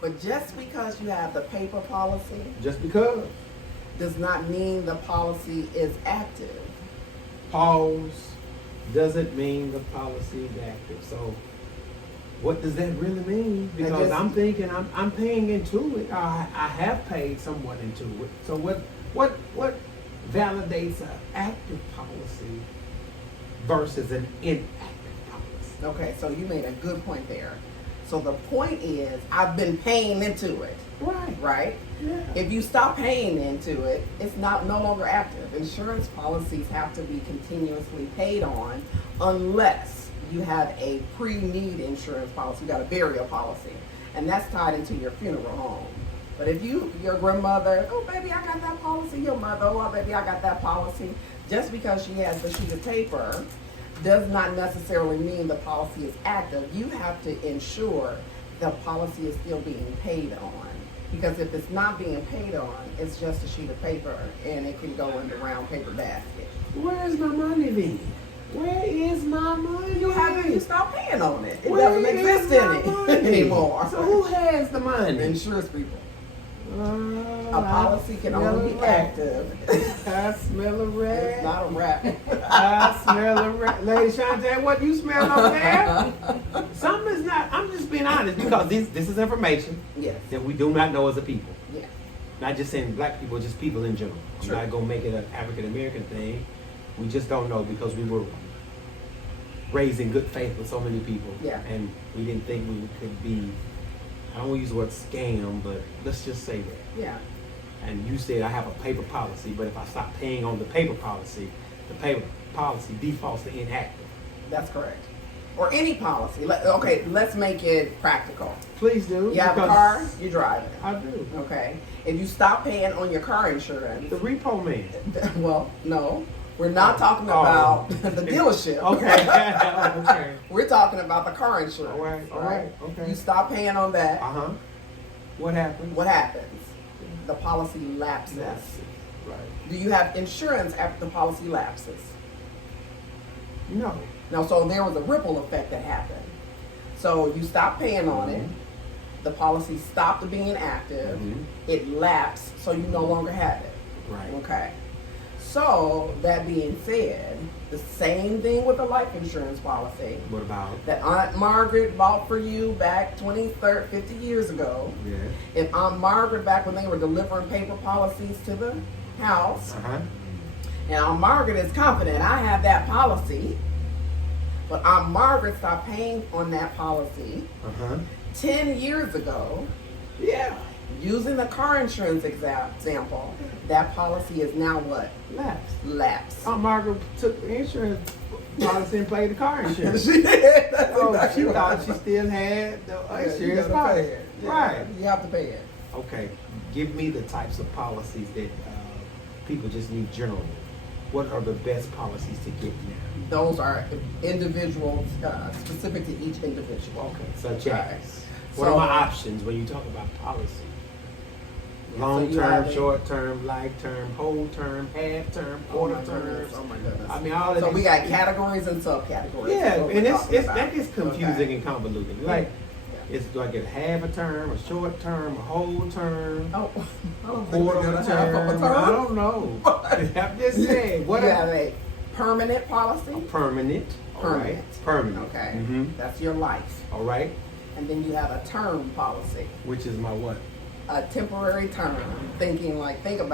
But just because you have the paper policy Just because. does not mean the policy is active. Pause doesn't mean the policy is active. So what does that really mean? Because I'm thinking I'm paying into it. I have paid somewhat into it. So what validates an active policy versus an inactive policy? Okay, so you made a good point there. So the point is, I've been paying into it, Right. right? Yeah. If you stop paying into it, it's no longer active. Insurance policies have to be continuously paid on unless you have a pre-need insurance policy. You got a burial policy, and that's tied into your funeral home. But if your grandmother, oh baby, I got that policy. Your mother, oh baby, I got that policy. Just because she has the sheet of paper does not necessarily mean the policy is active. You have to ensure the policy is still being paid on. Because if it's not being paid on, it's just a sheet of paper and it can go in the round paper basket. Where's my money then? Where is my money? You stop paying on it. It Where doesn't is exist in my it money? anymore. So who has the money? Insurance people. A A policy can only be active. I smell a rat. It's not a rat. I smell a rat. Lady Shantae, what you smell over there? Something is not, I'm just being honest because this is information Yes. that we do not know as a people. Yeah. Not just saying black people, just people in general. I'm Sure. not going to make it an African American thing. We just don't know because we were raised in good faith with so many people. Yeah. And we didn't think we could be, I don't want to use the word scam, but let's just say that. Yeah. And you said I have a paper policy, but if I stop paying on the paper policy defaults to inactive. That's correct. Or any policy. Okay, let's make it practical. Please do. You have a because car, you drive it. I do. Okay. If you stop paying on your car insurance, The repo man. well, no, we're not talking Oh. about the dealership. Okay. Okay. We're talking about the car insurance. All right. Okay. You stop paying on that. Uh-huh. What happens? What happens? The policy lapses. Right. Do you have insurance after the policy lapses? No. No, so there was a ripple effect that happened. So you stopped paying on it. The policy stopped being active. Mhm. It lapsed, so you no longer have it. Right. Okay. So that being said, the same thing with the life insurance policy What about? that Aunt Margaret bought for you back 20, 30, 50 years ago. Yeah. If Aunt Margaret, back when they were delivering paper policies to the house, Uh-huh. and Aunt Margaret is confident, I have that policy, but Aunt Margaret stopped paying on that policy Uh-huh. 10 years ago, Yeah. using the car insurance example, that policy is now what? Lapse. Lapsed. Aunt Margaret took the insurance policy and paid the car insurance. She did. That's So exactly she what thought I she was- still had the Yeah, you insurance gotta pay policy. it. Yeah, Right. You have to pay it. Okay. Give me the types of policies that people just need generally. What are the best policies to get now? Those are individual, specific to each individual. Okay. Such Right. as. What So- are my options when you talk about policy? Long So you term, have a- short term, life term, whole term, half term, quarter terms. Oh my goodness. I mean, all of So these- we got categories and subcategories. Yeah, That's what and we're it's talking about. that gets confusing Okay. and convoluted. Like, Yeah. do I get a half a term, a short term, a whole term, Oh, I don't think we quarter got of a a half of a term? term. I don't know. I'm just saying. What you a have a permanent policy. permanent. All right. Permanent. Okay. Mm-hmm. That's your life. All right. And then you have a term policy, Which is my what? a temporary term. Think about